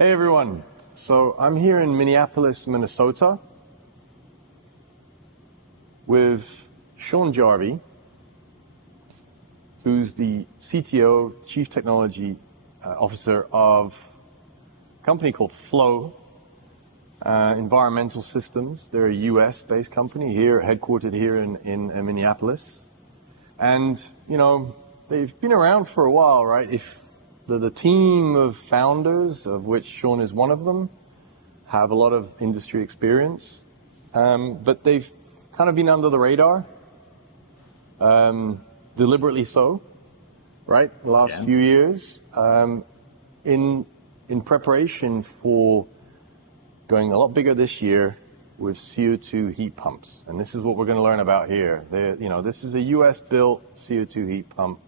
Hey everyone, so I'm here in Minneapolis, Minnesota with Sean Jarvie, who's the CTO, Chief Technology Officer of a company called Flow Environmental Systems. They're a US-based company here, headquartered here in Minneapolis. And, you know, they've been around for a while, right? If the team of founders, of which Sean is one of them, have a lot of industry experience, but they've kind of been under the radar, deliberately so, right? The last few years, in preparation for going a lot bigger this year with CO2 heat pumps. And this is what we're going to learn about here. This is a US-built CO2 heat pump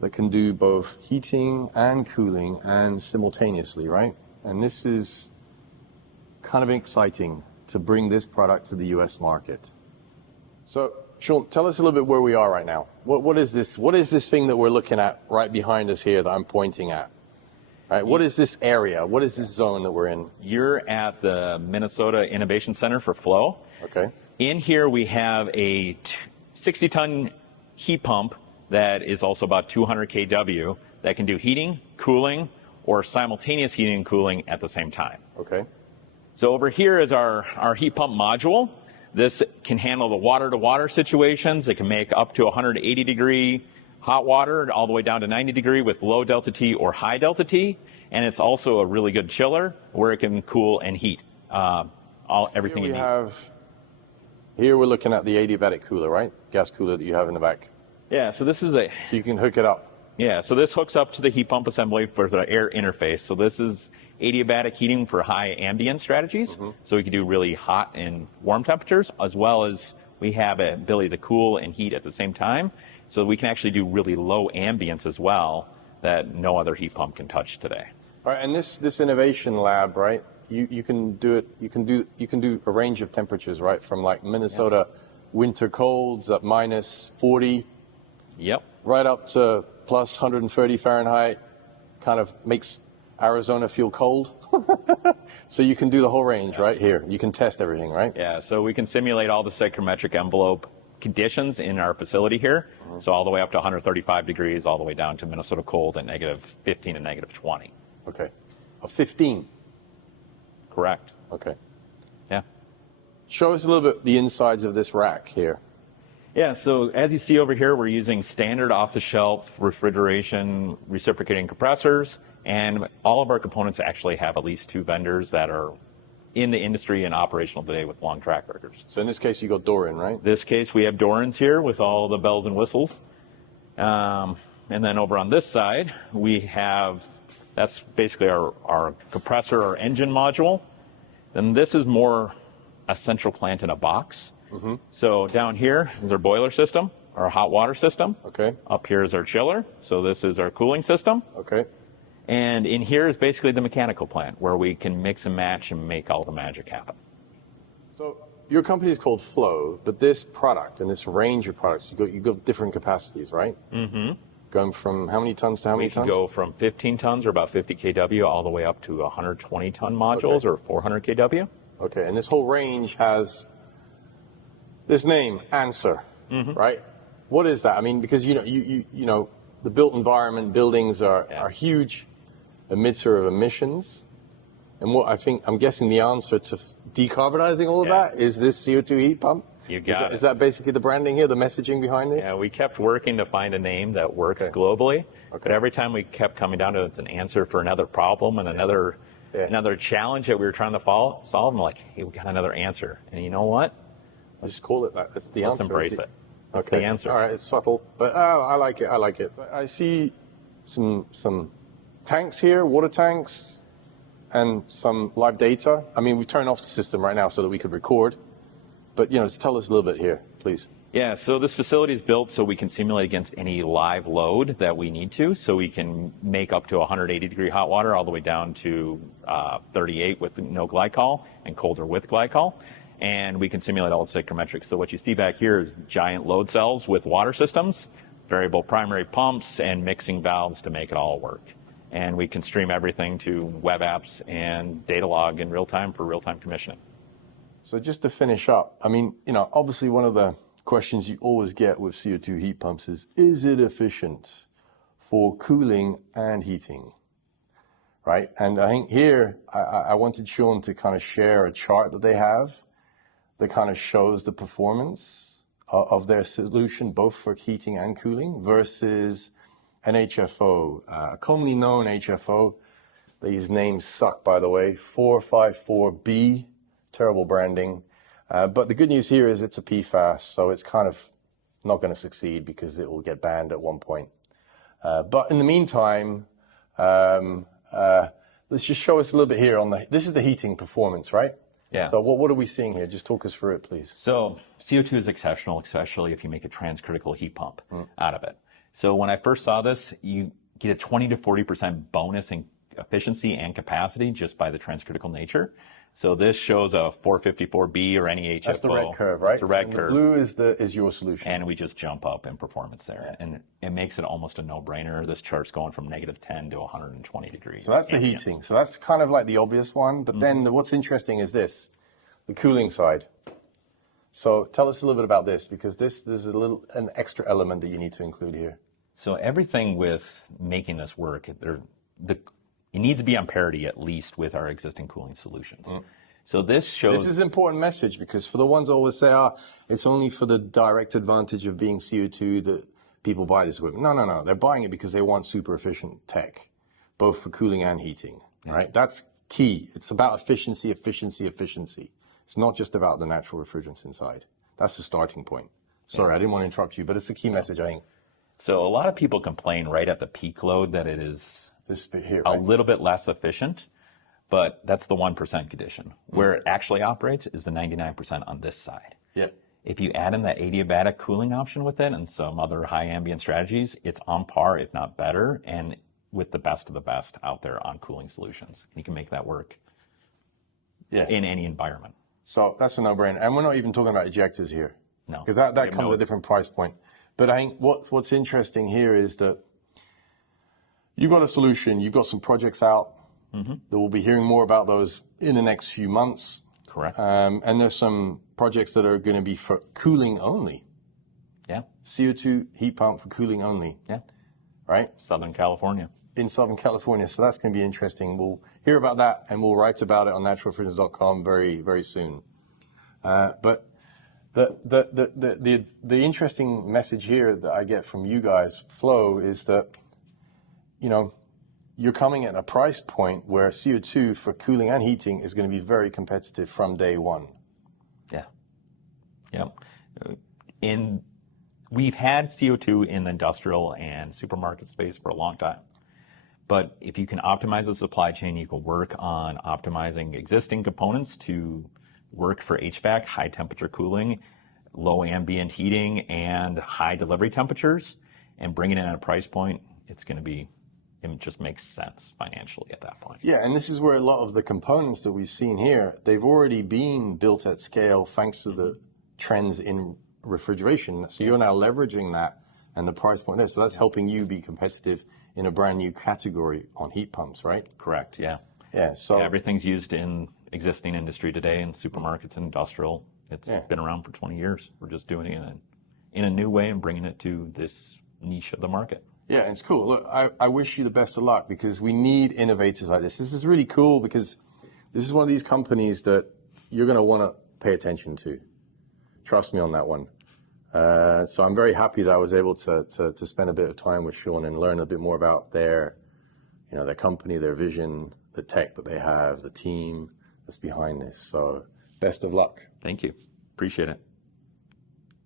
that can do both heating and cooling and simultaneously, right? And this is kind of exciting to bring this product to the US market. So, Sean, tell us a little bit where we are right now. What is this? What is this thing that we're looking at right behind us here that I'm pointing at? Right, what is this area? What is this zone that we're in? You're at the Minnesota Innovation Center for Flow. Okay. In here we have a 60-ton heat pump that is also about 200 kW that can do heating, cooling, or simultaneous heating and cooling at the same time. Okay. So over here is our heat pump module. This can handle the water-to-water situations. It can make up to 180-degree hot water all the way down to 90-degree with low delta T or high delta T. And it's also a really good chiller where it can cool and heat everything you need. Here we're looking at the adiabatic cooler, right? Gas cooler that you have in the back. Yeah, so this is So you can hook it up. Yeah, so this hooks up to the heat pump assembly for the air interface. So this is adiabatic heating for high ambient strategies. So we can do really hot and warm temperatures, as well as we have an ability to cool and heat at the same time. So we can actually do really low ambience as well that no other heat pump can touch today. All right, and this innovation lab, right? You can do it. You can do a range of temperatures, right? From like Minnesota winter colds at minus 40. Yep. Right up to plus 130 Fahrenheit, kind of makes Arizona feel cold. So you can do the whole range right here. You can test everything, right? Yeah, so we can simulate all the psychrometric envelope conditions in our facility here. So all the way up to 135 degrees, all the way down to Minnesota cold at -15 and -20. Okay. 15. Correct. Okay. Yeah. Show us a little bit the insides of this rack here. Yeah, so as you see over here, we're using standard off-the-shelf refrigeration reciprocating compressors, and all of our components actually have at least 2 vendors that are in the industry and operational today with long track records. So in this case, you got Doran, right? This case, we have Dorans here with all the bells and whistles. And then over on this side, we have, that's basically our compressor or engine module. Then this is more a central plant in a box. So down here is our boiler system, our hot water system. Okay. Up here is our chiller. So this is our cooling system. Okay. And in here is basically the mechanical plant where we can mix and match and make all the magic happen. So your company is called Flow, but this product and this range of products, you got different capacities, right? Going from how many tons to how many tons? We can go from 15 tons or about 50 kW all the way up to 120-ton modules or 400 kW. Okay, and this whole range has this name, Answer, right? What is that? I mean, because you know, the built environment, buildings are huge emitter of emissions, and I'm guessing the answer to decarbonizing all of that is this CO2 heat pump. You got it. Is that basically the branding here, the messaging behind this? Yeah, we kept working to find a name that works globally, but every time we kept coming down to it's an answer for another problem and another challenge that we were trying to solve. I'm like, hey, we got another answer, and you know what? Let's call it that. That's the answer. Let's embrace it. That's the answer. All right, it's subtle, but I like it. I like it. I see some tanks here, water tanks, and some live data. I mean, we turned off the system right now so that we could record, but just tell us a little bit here, please. Yeah, so this facility is built so we can simulate against any live load that we need to. So we can make up to 180-degree hot water all the way down to 38 with no glycol and colder with glycol. And we can simulate all the psychrometrics. So what you see back here is giant load cells with water systems, variable primary pumps, and mixing valves to make it all work. and we can stream everything to web apps and data log in real time for real-time commissioning. So just to finish up, I mean, obviously one of the questions you always get with CO2 heat pumps is it efficient for cooling and heating, right? And I think here, I wanted Sean to kind of share a chart that they have that kind of shows the performance of their solution, both for heating and cooling versus an HFO, commonly known HFO. These names suck, by the way, 454B, terrible branding. But the good news here is it's a PFAS, so it's kind of not going to succeed because it will get banned at one point. But in the meantime, let's just show us a little bit here on this is the heating performance, right? Yeah. So what are we seeing here? Just talk us through it, please. So CO2 is exceptional, especially if you make a transcritical heat pump out of it. So when I first saw this, you get a 20 to 40% bonus in efficiency and capacity just by the transcritical nature. So this shows a 454B or any HFO. That's the red curve, right? It's the red curve. The blue is your solution. And we just jump up in performance there. And it makes it almost a no-brainer. This chart's going from -10 to 120 degrees. So that's the heating. So that's kind of like the obvious one. But then what's interesting is this, the cooling side. So tell us a little bit about this, because there's an extra element that you need to include here. So everything with making this work, it needs to be on parity at least with our existing cooling solutions. So this shows... This is an important message, because for the ones who always say, it's only for the direct advantage of being CO2 that people buy this equipment. No. They're buying it because they want super efficient tech, both for cooling and heating, right? That's key. It's about efficiency. It's not just about the natural refrigerants inside. That's the starting point. Sorry, I didn't want to interrupt you, but it's a key message, I think. So a lot of people complain right at the peak load that it is this bit here, a right? little bit less efficient, but that's the 1% condition. Where it actually operates is the 99% on this side. Yep. If you add in that adiabatic cooling option with it and some other high ambient strategies, it's on par, if not better, and with the best of the best out there on cooling solutions. You can make that work in any environment. So that's a no-brainer. And we're not even talking about ejectors here. No. Because that comes at a different price point. But I think what's interesting here is that you've got a solution, you've got some projects out, that we'll be hearing more about those in the next few months. Correct. And there's some projects that are going to be for cooling only. Yeah. CO2 heat pump for cooling only. Yeah. Right? Southern California. In Southern California. So that's going to be interesting. We'll hear about that and we'll write about it on naturalrefrigerants.com very, very soon. But the interesting message here that I get from you guys, Flo, is that, you're coming at a price point where CO2 for cooling and heating is going to be very competitive from day one. Yeah. We've had CO2 in the industrial and supermarket space for a long time. But if you can optimize the supply chain, you can work on optimizing existing components to work for HVAC, high temperature cooling, low ambient heating, and high delivery temperatures, and bring it in at a price point, it just makes sense financially at that point. Yeah, and this is where a lot of the components that we've seen here, they've already been built at scale thanks to the trends in refrigeration. So you're now leveraging that and the price point there. So that's helping you be competitive in a brand new category on heat pumps, right? Correct, yeah. Yeah, so everything's used in existing industry today in supermarkets and industrial. It's been around for 20 years. We're just doing it in a new way and bringing it to this niche of the market. Yeah, it's cool. Look, I wish you the best of luck, because we need innovators like this. This is really cool, because this is one of these companies that you're going to want to pay attention to. Trust me on that one. So I'm very happy that I was able to spend a bit of time with Sean and learn a bit more about their company, their vision, the tech that they have, the team that's behind this. So best of luck. Thank you. Appreciate it.